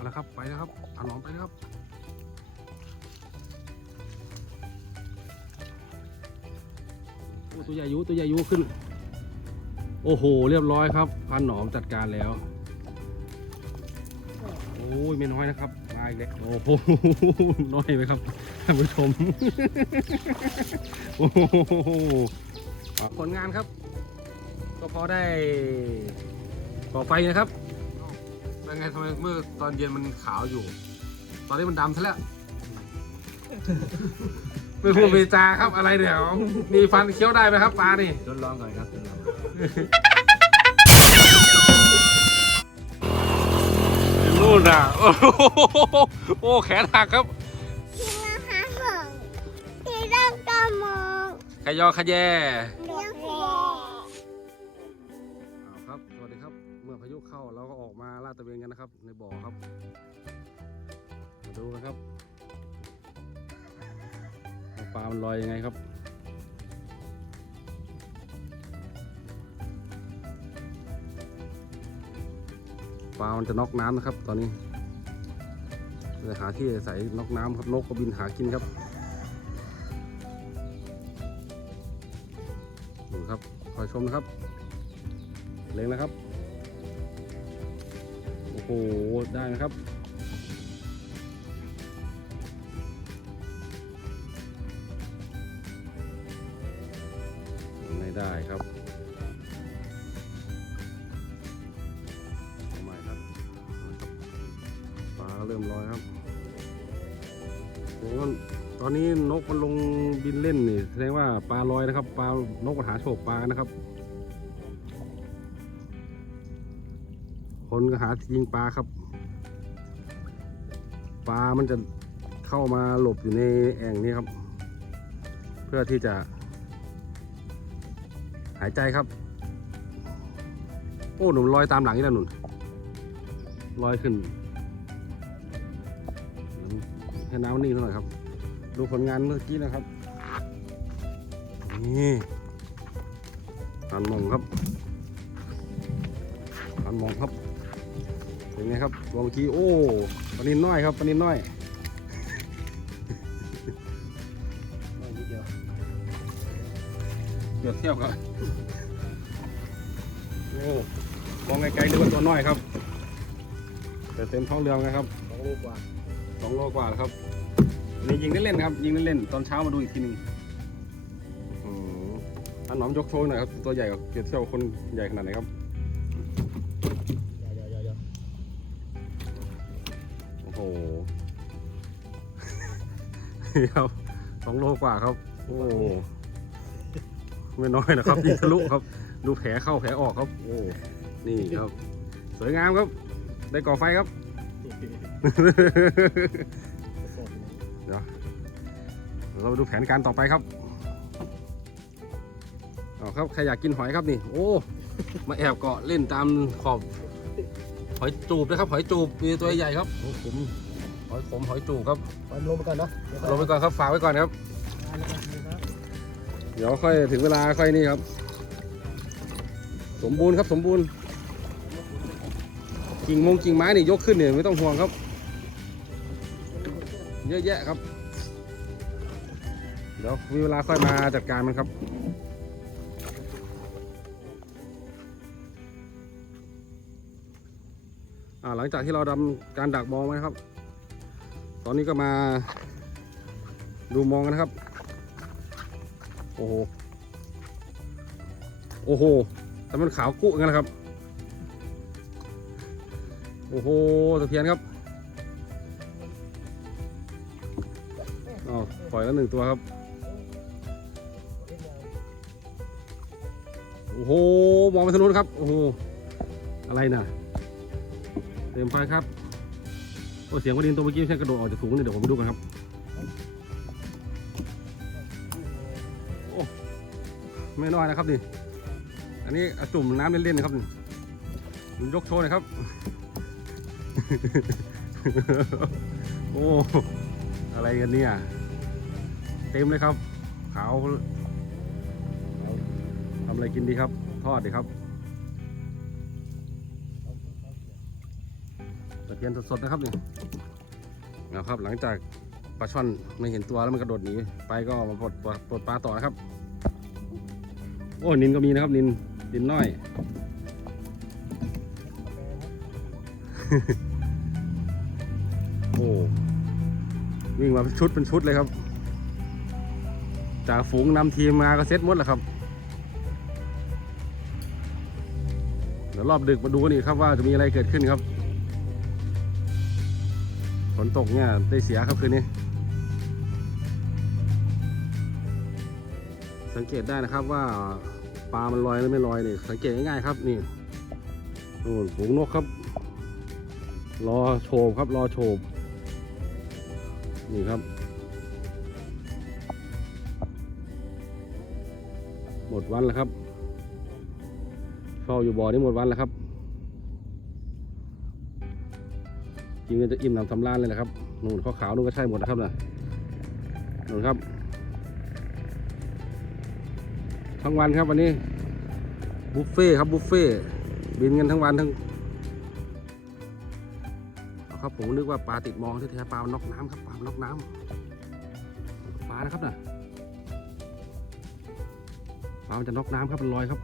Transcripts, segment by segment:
เอาละครับไปแล้วครับเอาหนอมไปแล้วครับโอ้ตัวใหญ่ยุตัวใหญ่ยุขึ้น โอ้โห เรียบร้อยครับพันหนอมจัดการแล้ว โอ้ยไม่น้อยนะครับมาอีกแล้วโอ้โหน้อยไหมครับท่านผู้ชมโอ้โหผลงานครับ ก็พอได้ก่อไฟนะครับ เป็นไงทำไมเมื่อตอนเย็นมันขาวอยู่ ตอนนี้มันดำซะแล้ว ไม่พูดไม่จาครับอะไรเดี๋ยวมีฟันเคี้ยวได้ไหมครับปลานี่ทดลองก่อนครับทดลองนู่นอะโอ้โหโอ้แขนหักครับที่มาหาของที่ร่างกามองขยอขยแยาดตะเวนกันนะครับ ในบ่อครับ มาดูกันครับปลามันลอยยังไงครับปลามันจะน็อกน้ำนะครับ ตอนนี้เลยหาที่ใส่น็อกน้ำครับนกก็บินหากินครับดูครับคอยชมนะครับ เล็งนะครับ ได้นะครับไม่ได้ครับทำไมครับปลาเริ่มลอยครับโอ้ตอนนี้นกมันลงบินเล่นนี่แสดงว่าปลาลอยนะครับ ปลานกมันหาโฉบปลานะครับ นก็หายิงปลาครับ ปลามันจะเข้ามาหลบอยู่ในแอ่งนี้ครับ เพื่อที่จะ หายใจครับ โอ้หนุ่มลอยตามหลังนี่นะหนุ่นลอยขึ้นให้น้ำนิ่งหน่อยครับ ดูผลงานเมื่อกี้นะครับ นี่พันมองครับพันมองครับ เป็นไงครับลองทีโอ้ปลานินน้อยครับปลานินน้อยไม่นิดเดียวเดี๋ยวเทียบครับโอ้มองไกลๆนึกว่าตัวน้อยครับ แต่เต็มท้องเรือนะครับสองลูกกว่าสองโลกว่าแล้วครับอันนี่ยิงเล่นๆครับ ยิงเล่นๆตอนเช้ามาดูอีกทีหนึงอืมอันหนอมยกโชว์หน่อยครับ ตัวใหญ่กับเกียรติเที่ยวคนใหญ่ขนาดไหนครับ ครับสองโลกว่าครับ โอ้ไม่น้อยนะครับยิงทะลุครับ ดูแผลเข้าแผลออกครับ โอ้นี่ครับ สวยงามครับ ได้ก่อไฟครับเดี๋ยวเรามาดูแผนการต่อไปครับเอาครับใครอยากกินหอยครับนี่ โอ้ มาแอบเกาะเล่นตามขอบหอยจูบนะครับหอยจูบมีตัวใหญ่ครับโอ้ผม หอยขมหอยจูบครับปล่อยมันลงไปก่อนเนาะเดี๋ยวลงไปก่อนครับฝากไว้ก่อนครับ เดี๋ยวค่อยถึงเวลาค่อยนี่ครับ สมบูรณ์ครับสมบูรณ์กิ่งมงกิ่งไม้นี่ยกขึ้นเนี่ยไม่ต้องห่วงครับ เยอะแยะครับ เดี๋ยวมีเวลาค่อยมาจัดการมันครับอ่าหลังจากที่เราดำการดักมองไว้นะครับ ตอนนี้ก็มาดูมองกันนะครับ โอ้โห โอ้โหแต่มันขาวกุงั้นนะครับ โอ้โหตะเพียนครับอ๋อปล่อยแล้วหนึ่งตัวครับ โอ้โห มองไปทางนู้นครับ โอ้โห อะไรน่ะ เต็มไฟครับ โอ้เสียงวดินตัวเมื่อกี้ไม่ใช่กระโดดออกจากถุงนี่เดี๋ยวผมไปดูกันครับโอ้ไม่น้อยนะครับนี่อันนี้จุ่มน้ำเล่นๆนะครับนี่ยกโชว์หน่อยครับ โอ้อะไรกันเนี่ย เต็มเลยครับ ขาวทำอะไรกินดีครับ ทอดดีครับ ตะเพียนสดๆนะครับนี่นะครับ หลังจากปลาช่อนไม่เห็นตัวแล้วมันกระโดดหนีไปก็มาปลดปลดปลาต่อนะครับ โอ้นินก็มีนะครับนินนินน้อย โอ้วิ่งมาเป็นชุดเป็นชุดเลยครับ จากฝูงนำทีมมาก็เซ็ตหมดแล้วครับเดี๋ยวรอบดึกมาดูกันอีกครับว่าจะมีอะไรเกิดขึ้นครับ นตกเนี่ยได้เสียครับคืนนี้ สังเกตได้นะครับว่าปลามันลอยหรือไม่ลอยนี่สังเกตง่ายๆครับนี่นู่นฝูงนกครับ รอโฉบครับรอโฉบนี่ครับ หมดวันแล้วครับเฝ้าอยู่บ่อนี้หมดวันแล้วครับ กินก็จะอิ่มหนำสำราญเลยนะครับนู่นขาวๆนู่นก็ใช่หมดนะครับนะนู่นครับ ทั้งวันครับวันนี้บุฟเฟ่ครับบุฟเฟ่บินกันทั้งวันทั้งครับผมนึกว่าปลาติดมองที่แท้ปลามันน็อกน้ำครับปลามันน็อกน้ำปลานะครับนะปลามันจะน็อกน้ำครับมันลอยครับ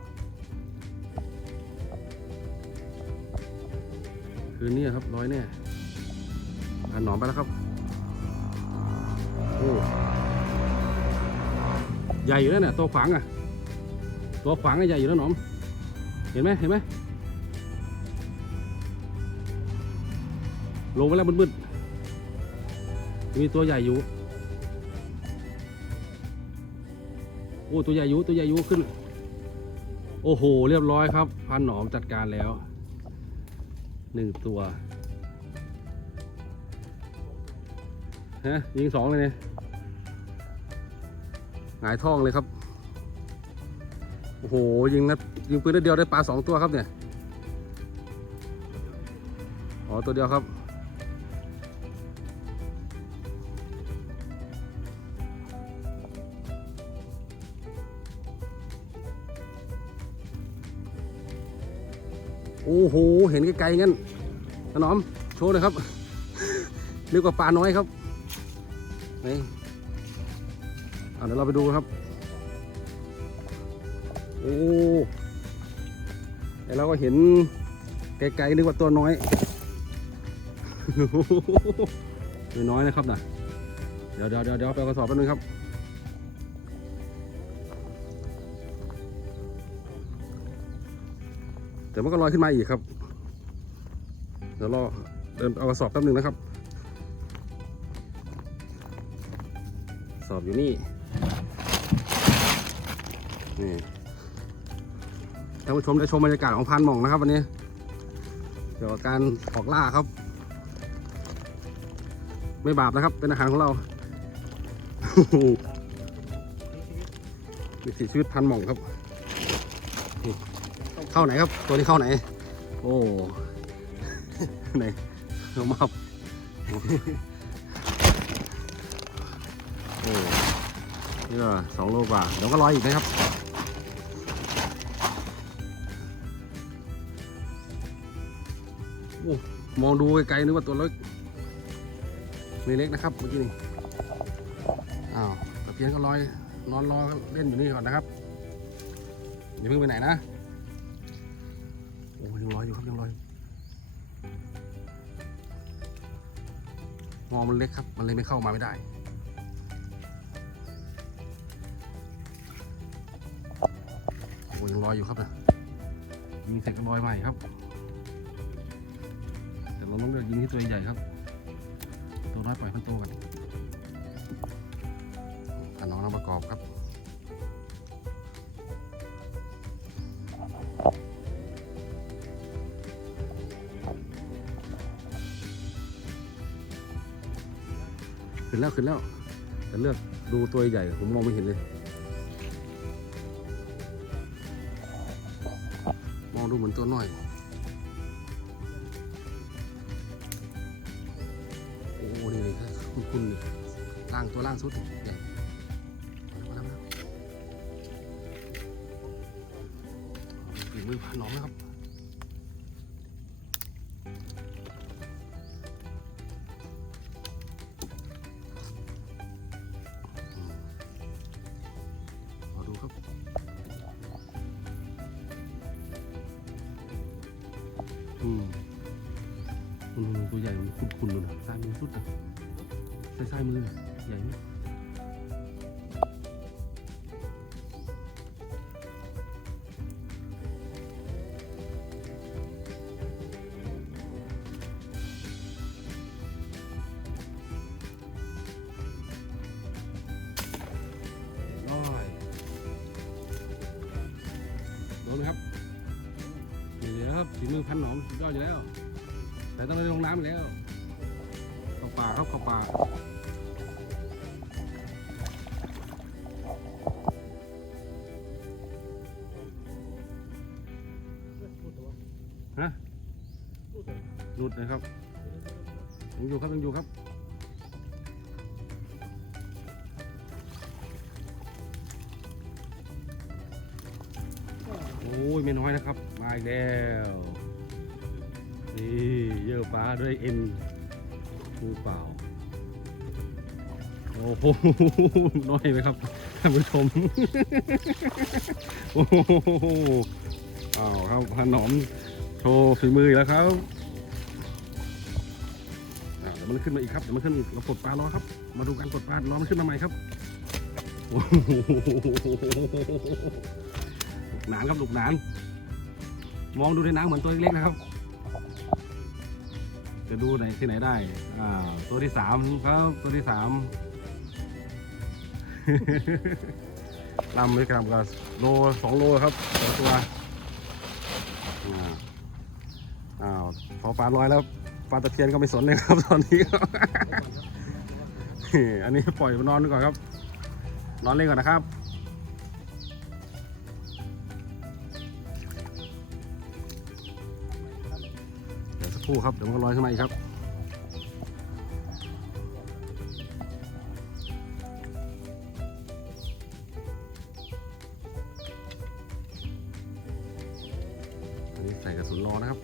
คืนนี้ครับลอยแน่ ผ่านหนอมไปแล้วครับโอ้ใหญ่อยู่แล้วเนี่ยตัวขวางอะ ตัวขวางใหญ่อยู่แล้วหนอม เห็นไหมเห็นไหมลงไปแล้วมืดๆมีตัวใหญ่อยู่โอ้ตัวใหญ่อยู่ตัวใหญ่อยู่ขึ้น โอ้โห เรียบร้อยครับ พันหนอมจัดการแล้วหนึ่งตัว ฮะยิงสองเลยเนี่ยหงายท้องเลยครับ โอ้โห ยิงนัดยิงปืนนัดเดียวได้ปลาสองตัวครับเนี่ย อ๋อ ตัวเดียวครับ โอ้โห เห็นไกลๆงั้นถนอม โชว์เลยครับนึกว่าปลาน้อยครับ นี่อะเดี๋ยวเราไปดูครับ โอ้แต่เราก็เห็นไกลๆนึกว่าตัวน้อยตัวน้อยนะครับนะเดี๋ยวเดี๋ยวเดี๋ยวเดี๋ยวไปเอากระสอบแป๊บนึงครับแต่มันก็ลอยขึ้นมาอีกครับ เดี๋ยวรอเดินเอากระสอบแป๊บนึงนะครับ สอบอยู่นี่นี่ท่านผู้ชมได้ชมบรรยากาศของพานหม่องนะครับ วันนี้เกี่ยวกับการออกล่าครับ ไม่บาปนะครับ เป็นอาหารของเราวิถีชีวิตพันหม่องครับ เข้าไหนครับ ตัวนี้เข้าไหน โอ้ ไหนเอามา นี่ก็สองโลกว่าเดี๋ยวก็ร้อยอีกนะครับโอ้มองดูไกลๆนึกว่าตัวเล็กไม่เล็กนะครับเมื่อกี้นี่อ้าวตะเพียนก็ลอยนอนรอเล่นอยู่นี่ก่อนนะครับอย่าเพิ่งไปไหนนะโอ้ยังลอยอยู่ครับยังลอยมองมันเล็กครับ มันเลยไม่เข้ามาไม่ได้ ยังลอยอยู่ครับนะยิงเสร็จก็ลอยใหม่ครับ แต่เราต้องเลือกยิงที่ตัวใหญ่ครับ ตัวน้อยปล่อยมันโตกันขนองน้ำประกอบครับขึ้นแล้วขึ้นแล้วแต่เลือกดูตัวใหญ่ผมมองไม่เห็นเลย ดูเหมือนตัวน้อย โอ้โหนี่เลยครับคุณคุณล่างตัวล่างสุดนี่ยฝีมือผ่านน้องนะครับ อืมอืมตัวใหญ่มันคุณคุณดูนะซ้ายมือสุดนะซ้ายซ้ายมือนะใหญ่ไหมโดนไหมครับ เดี๋ยวครับฝีมือพันหนอมสุดยอดอยู่แล้ว แต่ต้องไปลงน้ำอีกแล้วเข้าป่าครับเข้าป่าฮะหลุดนะครับยังอยู่ครับยังอยู่ครับ แล้วนี่เยอะปลาด้วยเอ็นมือเปล่าโอ้โหน้อยไหมครับท่านผู้ชมโอ้โหอ้าวครับพานอมโชว์ฝีมือแล้วครับอ่าเดี๋ยวมันขึ้นมาอีกครับเดี๋ยวมันขึ้นอีกเราปลดปลารอครับ มาดูการปลดปลารอมันขึ้นมาใหม่ครับหลูกหนานครับลูกหนาน มองดูในน้ำเหมือนตัวเล็กๆนะครับ จะดูไหนที่ไหนได้ อ่า ตัวที่สามครับ ตัวที่สามลำเลยครับก็โลสองโลครับสองตัวอ่าอ้าวพอปลาลอยแล้วปลาตะเพียนก็ไม่สนเลยครับตอนนี้ครับอันนี้ปล่อยมันนอนก่อนครับ นอนเล่นก่อนนะครับ ครู่ครับเดี๋ยวมันก็ลอยขึ้นมาอีกครับอันนี้ใส่กระสุนรอนะครับ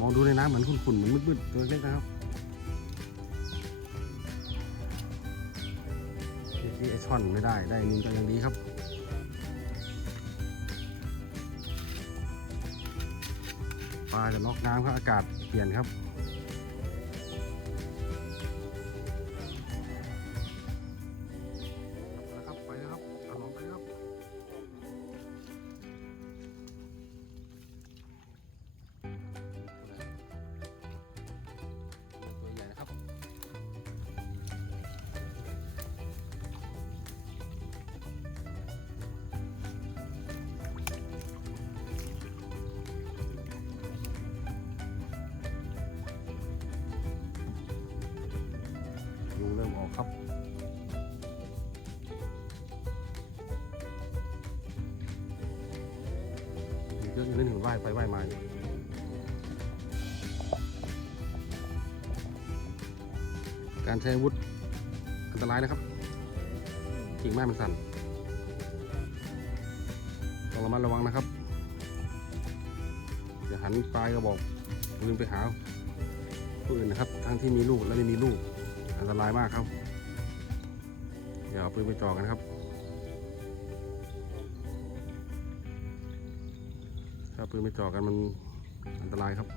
มองดูในน้ำเหมือนขุ่นๆเหมือนมืดๆตัวเล็กนะครับที่ไอช่อนไม่ได้ได้นินก็ยังดีครับ ปลาจะน็อกน้ำครับอากาศเปลี่ยนครับไปแล้วครับ เริ่มออกครับมีเยอะอยู่นิดหนึ่งว่ายไปว่ายมาอยู่การใช้อาวุธอันตรายนะครับกิ่งไม้มันสั่นต้องระมัดระวังนะครับอย่าหันปลายกระบอกปืนไปหาผู้อื่นนะครับ ทั้งที่มีลูกและไม่มีลูกอันตรายมากครับ อย่าเอาปืนไปจ่อกันครับ ถ้าปืนไปจ่อกันมันอันตรายครับ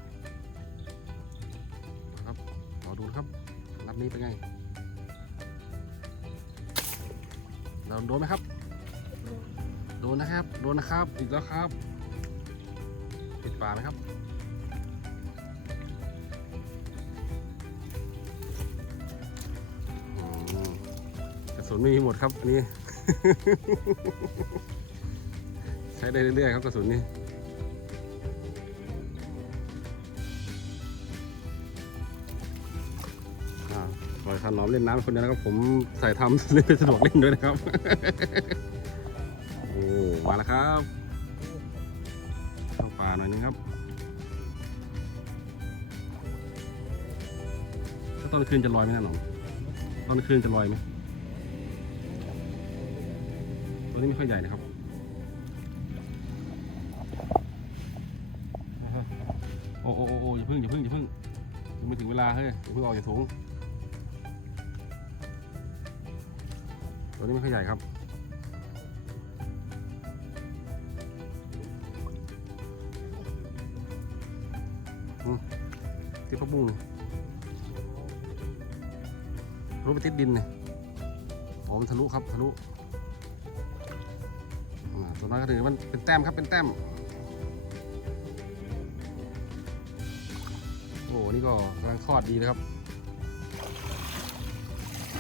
นะครับรอดูนะครับนัดนี้เป็นไงเราโดนไหมครับ โดนนะครับ โดนนะครับ อีกแล้วครับ ติดปลาไหมครับ สุนไม่มีหมดครับอันนี้ ใช้ได้เรื่อยๆครับกระสุนนี่ปล่อยขนอมเล่นน้ำคนเดียวนะครับ ผมใส่ทำเล่นเป็นสะดวกเล่นด้วยนะครับโอ้มาแล้วครับเข้าป่าหน่อยนึงครับแล้วตอนคืนจะลอยไหมนะหนอมตอนคืนจะลอยไหม นี้ไม่ค่อยใหญ่นะครับโอ้โอ้โอ้อย่าพึ่งอย่าพึ่งอย่าพึ่งยังไม่ถึงเวลาเฮ้ยอย่าพึ่งออกจากถุงตัวนี้ไม่ค่อยใหญ่ครับอืมติดพะบุ้งรู้ไปติดดินเนี่ยโอ้มันทะลุครับทะลุ อ่าตัวน้อยก็ถือมันเป็นแต้มครับเป็นแต้ม โอ้นี่ก็กำลังทอดดีนะครับ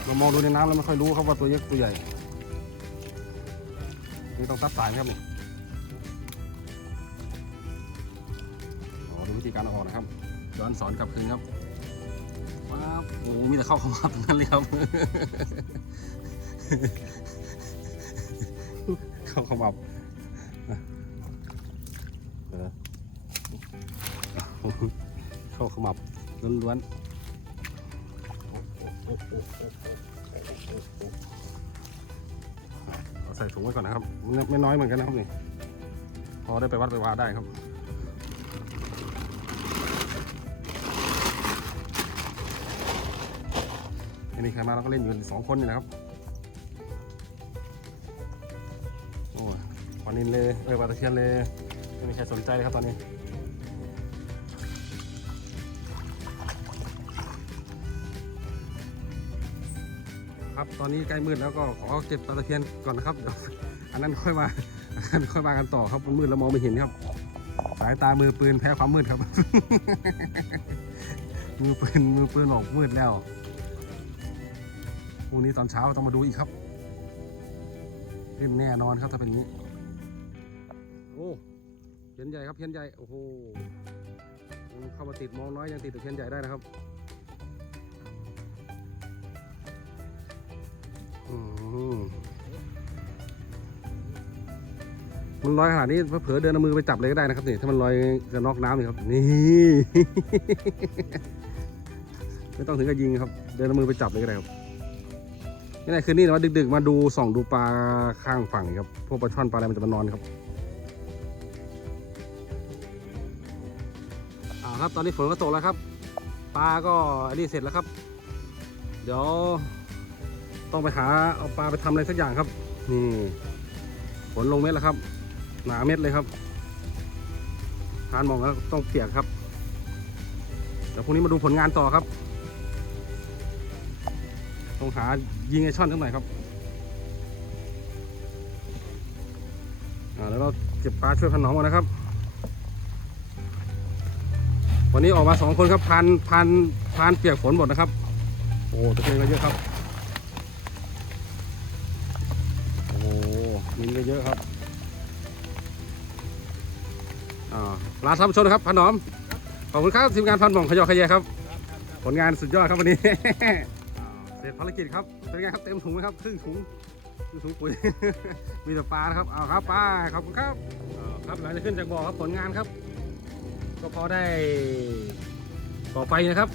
เรามองดูในน้ำแล้วไม่ค่อยรู้ครับว่าตัวเล็กตัวใหญ่ นี่ต้องตัดสายครับนี่อ๋อดูวิธีการเอาออกนะครับย้อนสอนกลับคืนครับว้าวโอ้มีแต่เข้าเข้ามาตรงนั้นเลยครับ เข้าเข้ามา เข้าขมับล้วนๆเอาใส่ถุงไว้ก่อนนะครับ ไม่น้อยเหมือนกันนะครับนี่พอได้ไปวัดไปวาได้ครับอันนี้ใครมาเราก็เล่นอยู่กันสองคนนี่แหละครับโอ้ยปลานินเลยเออปลาตะเพียนเลยไม่มีใครสนใจเลยครับตอนนี้ ตอนนี้ใกล้มืดแล้วก็ขอเก็บปลาตะเพียนก่อนนะครับเดี๋ยวอันนั้นค่อยมาอันนั้นค่อยมากันต่อครับมันมืดแล้วมองไม่เห็นครับสายตามือปืนแพ้ความมืดครับ มือปืนมือปืนออกมืดแล้วพรุ่งนี้ตอนเช้าต้องมาดูอีกครับขึ้นแน่นอนครับถ้าเป็นนี้ โอ้เพียนใหญ่ครับเพียนใหญ่โอ้โหเข้ามาติดมองน้อยยังติดแต่เพียนใหญ่ได้นะครับ มันลอยขนาดนี้เผลอเดินเอามือไปจับเลยก็ได้นะครับนี่ถ้ามันลอยจะนอกน้ำนี่ครับนี่ไม่ต้องถึงกับยิงครับ เดินเอามือไปจับเลยก็ได้ครับนี่แหละคืนนี้แต่ว่าดึก ๆ มาดูส่องดูปลาข้างฝั่งครับพวกปลาช่อนปลาอะไรมันจะมานอนครับอ่าครับตอนนี้ฝนก็ตกแล้วครับ ปลาก็อันนี้เสร็จแล้วครับ เดี๋ยว ต้องไปหาเอาปลาไปทำอะไรสักอย่างครับ นี่ฝนลงเม็ดแล้วครับ หนาเม็ดเลยครับทานมองแล้วต้องเปียกครับเดี๋ยวพรุ่งนี้มาดูผลงานต่อครับต้องหายิงไอช่อนสักหน่อยครับอ่าแล้วเราเก็บปลาช่วยพันหนองก่อนนะครับ วันนี้ออกมาสองคนครับพันพันพันเปียกฝนหมดนะครับ โอ้ตะเกียงก็เยอะครับ เยอะครับอ่าลาท่านผู้ชมนะครับพันหนอม ขอบคุณครับทีมงานพันหม่องขยอขยแยครับ ผลงานสุดยอดครับวันนี้ เสร็จภารกิจครับเป็นไงครับเต็มถุงไหมครับครึ่งถุงครึ่งถุงปุ๋ย มีแต่ปลานะครับ เอาครับปลาขอบคุณครับครับหลังจากขึ้นจากบ่อครับผลงานครับ ก็พอได้ก่อไฟนะครับ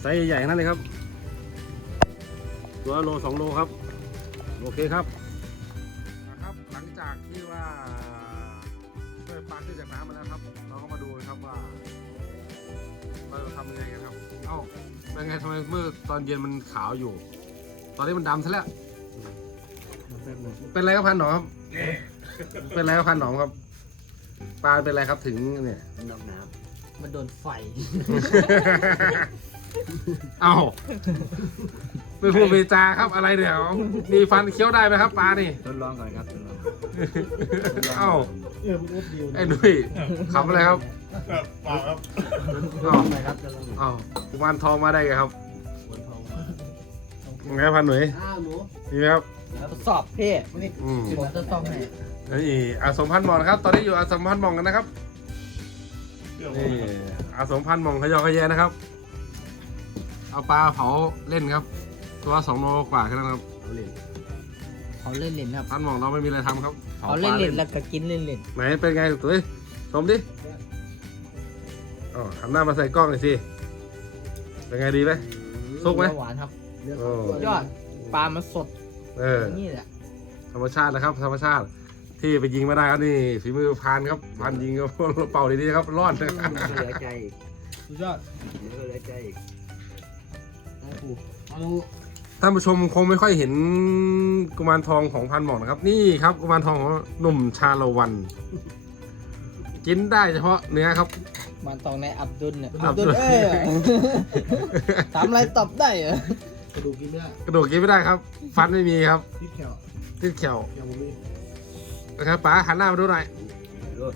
ไซส์ใหญ่ๆนั่นเลยครับ ตัวโลสองโลครับ โอเคครับนะครับหลังจากที่ว่าช่วยปลาขึ้นจากน้ำมาแล้วครับ เราก็มาดูนะครับว่าเราจะทำยังไงกันครับเอ้าเป็นไงทำไมเมื่อตอนเย็นมันขาวอยู่ ตอนนี้มันดำซะแล้วเป็นไรครับพันหนอครับเป็นไรครับพันหนอครับปลาเป็นไรครับถึงเนี่ยนอกน้มันโดนไฟ เอ้า ไม่พูดไม่จาครับอะไรเดี๋ยวมีฟันเคี้ยวได้ไหมครับปลานี่ำทดลองก่อนครับทดลองเอ้าเออมันอุบดิวไอ้ดุยขำอะไรครับเปล่าครับเอ้าไหนครับทดลองเอ้ากุมารทองมาได้ไงครับบนทองยังไงพันหนุ่ยอ้าวหนูมีไหมครับทดสอบเพศนี่อืมผมจะต้องให้นี่อาสมพันธ์หมองนะครับ ตอนนี้อยู่อาสมพันธ์หมองกันนะครับเชื่อผมนี่อาสมพันธ์หมองขยอขยแยนะครับ เอาปลาเผาเล่นครับ ตัวสองโลกว่าแค่นั้นครับเอาเล่นเขาเล่นเล่นๆครับพันหมองเราไม่มีอะไรทำครับเขาเล่นเล่นๆแล้วก็กินเล่นเล่นไหนเป็นไงตุ้ยชมดิอ๋อหันหน้ามาใส่กล้องหน่อยสิเป็นไงดีไหมสุกไหมหวานครับเลือกโอ้ยอดปลามันสดเอออย่างนี่แหละธรรมชาตินะครับ ธรรมชาติที่ไปยิงไม่ได้ครับนี่ฝีมือพรานครับพรานยิงก็เป่าดีๆครับรอดเหลือใจอีกสุดยอดเหลือใจอีกเอา ท่านผู้ชมคงไม่ค่อยเห็นกุมารทองของพันหมอกนะครับ นี่ครับกุมารทองของหนุ่มชาละวัน กินได้เฉพาะเนื้อครับ มันตองในอับดุลเนี่ยอัอับบดุดุลลเอ้ยทำอะไรตอบได้เหรอกระดูกกินไม่ได้กระดูกกินไม่ได้ครับ ฟันไม่มีครับที่แขวติดเขียวยังไม่มีนะครับป๋าหันหน้ามาดูหน่อยรู้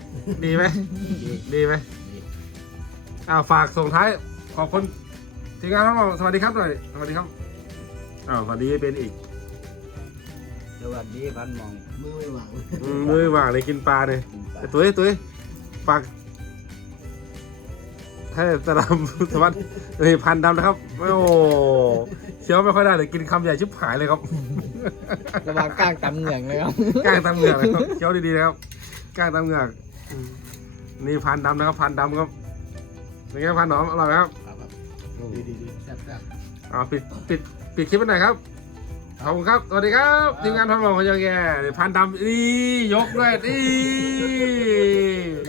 ดีไหมดีดีไหมอ้าวฝากส่งท้ายขอบคุณทีมงานทั้งหมดสวัสดีครับหน่อยสวัสดีครับ อ้าวสวัสดีเป็นอีกสวัสดีพันมองมือไม่หวังอืมมือว่างเลยกินปลาเนี่ยกินปลาไอ้ตุ้ยตุ้ยฝากให้ตะดำสวัสดีนี่พันดำนะครับ โอ้โหเคี้ยวไม่ค่อยได้เลยกินคำใหญ่ชิบหายเลยครับ ระวังก้างตำเหงือกเลยครับก้างตามเหงือกนะครับเคี้ยวดีๆนะครับก้างตามเหงือกอืมนี่พันดำนะครับ พันดำครับเป็นไงพันหนอมอร่อยไหมครับครับครับดีดีดีแซ่บแซ่บอ่าปิดปิด ปิดคลิปไปหน่อยครับ ขอบคุณครับ สวัสดีครับทีมงานพันหมอพยองแย่พันดำนี่ยกด้วยนี่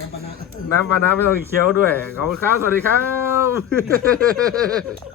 น้ำปลานะน้ำปลาน้ำไม่ต้องเคี้ยวด้วย ขอบคุณครับ สวัสดีครับ